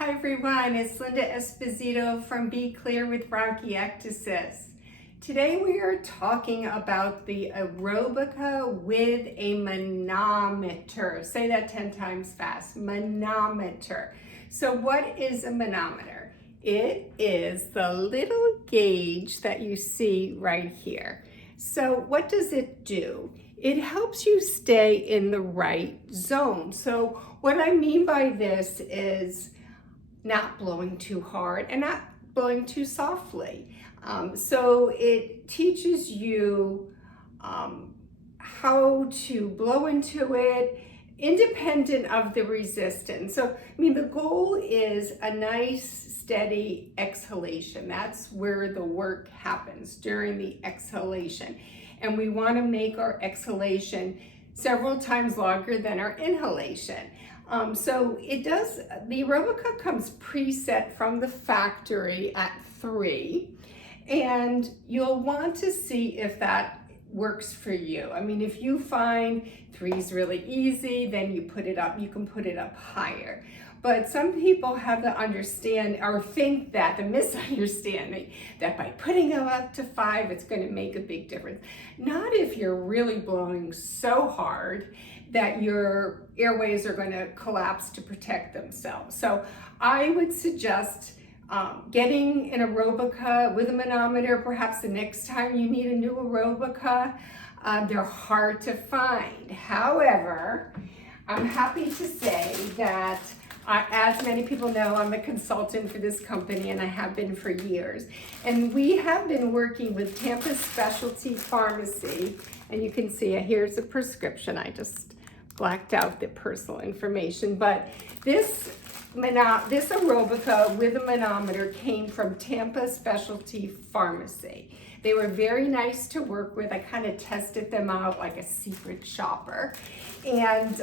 Hi everyone, it's Linda Esposito from Be Clear with Bronchiectasis. Today we are talking about the Aerobika with a manometer. Say that 10 times fast, manometer. So what is a manometer? It is the little gauge that you see right here. So what does it do? It helps you stay in the right zone. So what I mean by this is not blowing too hard and not blowing too softly. So it teaches you how to blow into it independent of the resistance. So, I mean, the goal is a nice, steady exhalation. That's where the work happens, during the exhalation. And we want to make our exhalation several times longer than our inhalation. So it does, the Aerobika comes preset from the factory at 3, and you'll want to see if that works for you. I mean, if you find 3 is really easy, then you put it up, you can put it up higher. But some people have to understand or think that, the misunderstanding, that by putting them up to 5, it's going to make a big difference. Not if you're really blowing so hard that your airways are going to collapse to protect themselves. So I would suggest getting an Aerobika with a manometer, perhaps the next time you need a new Aerobika. They're hard to find. However, I'm happy to say that as many people know, I'm a consultant for this company, and I have been for years. And we have been working with Tampa Specialty Pharmacy, and you can see here's a prescription. I just blacked out the personal information, but this Aerobika with a manometer came from Tampa Specialty Pharmacy. They were very nice to work with. I kind of tested them out like a secret shopper. And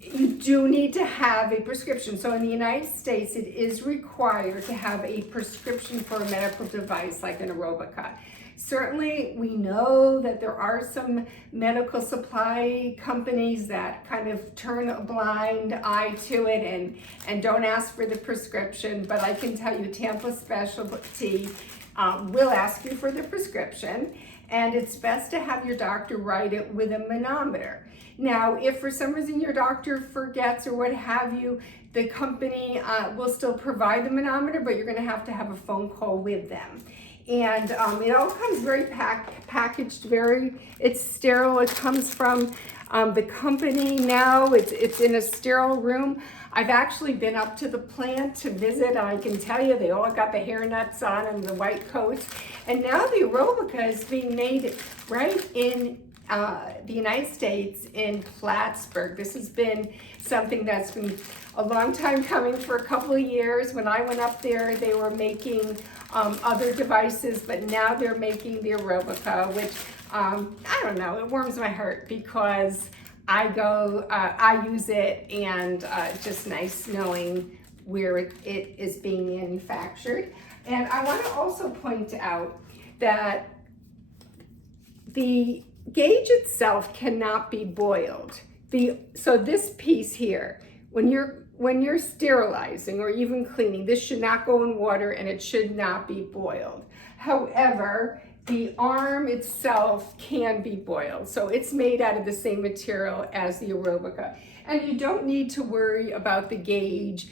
you do need to have a prescription. So in the United States, it is required to have a prescription for a medical device like an Aerobika. Certainly, we know that there are some medical supply companies that kind of turn a blind eye to it and don't ask for the prescription, but I can tell you Tampa Specialty will ask you for the prescription, and it's best to have your doctor write it with a manometer. Now, if for some reason your doctor forgets or what have you, the company will still provide the manometer, but you're going to have a phone call with them. And it all comes very packaged, it's sterile. It comes from the company now. It's in a sterile room. I've actually been up to the plant to visit, and I can tell you they all got the hairnets on and the white coats. And now the Aerobika is being made right in the United States in Plattsburgh. This has been something that's been a long time coming, for a couple of years. When I went up there, they were making other devices, but now they're making the Aerobika, which I don't know, it warms my heart because I use it, and it's just nice knowing where it is being manufactured. And I want to also point out that the gauge itself cannot be boiled. So this piece here, when you're sterilizing or even cleaning, this should not go in water, and it should not be boiled. However, the arm itself can be boiled. So it's made out of the same material as the Aerobika. And you don't need to worry about the gauge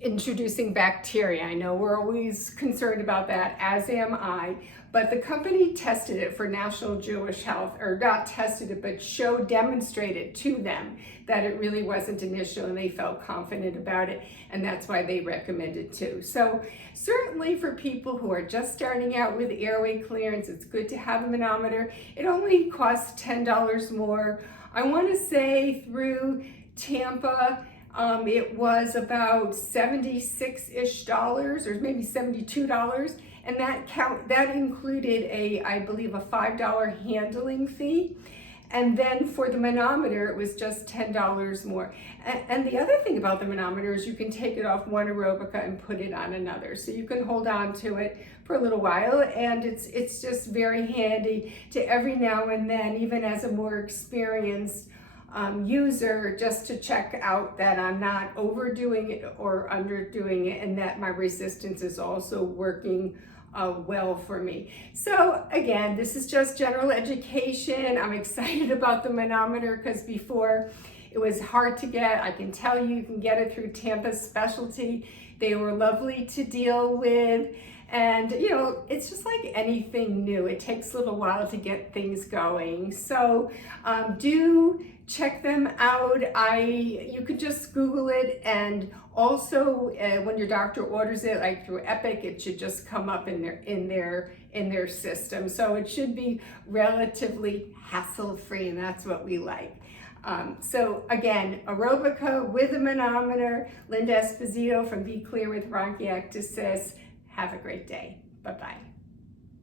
introducing bacteria. I know we're always concerned about that, as am I, but the company tested it for National Jewish Health, or not tested it, but demonstrated to them that it really wasn't an issue, and they felt confident about it, and that's why they recommend it too. So certainly for people who are just starting out with Airway Clearance, it's good to have a manometer. It only costs $10 more. I want to say through Tampa, it was about $76-ish, or maybe $72, and that included I believe a $5 handling fee. And then for the manometer, it was just $10 more. And the other thing about the manometer is you can take it off one Aerobika and put it on another. So you can hold on to it for a little while, and it's just very handy to every now and then, even as a more experienced user, just to check out that I'm not overdoing it or underdoing it, and that my resistance is also working well for me. So again, this is just general education. I'm excited about the manometer because before it was hard to get. I can tell you can get it through Tampa Specialty. They were lovely to deal with. And you know, it's just like anything new. It takes a little while to get things going. So do check them out. You could just Google it, and also when your doctor orders it, like through Epic, it should just come up in their system. So it should be relatively hassle-free, and that's what we like. So again, Aerobika with a manometer, Linda Esposito from Be Clear with Bronchiectasis. Have a great day. Bye-bye.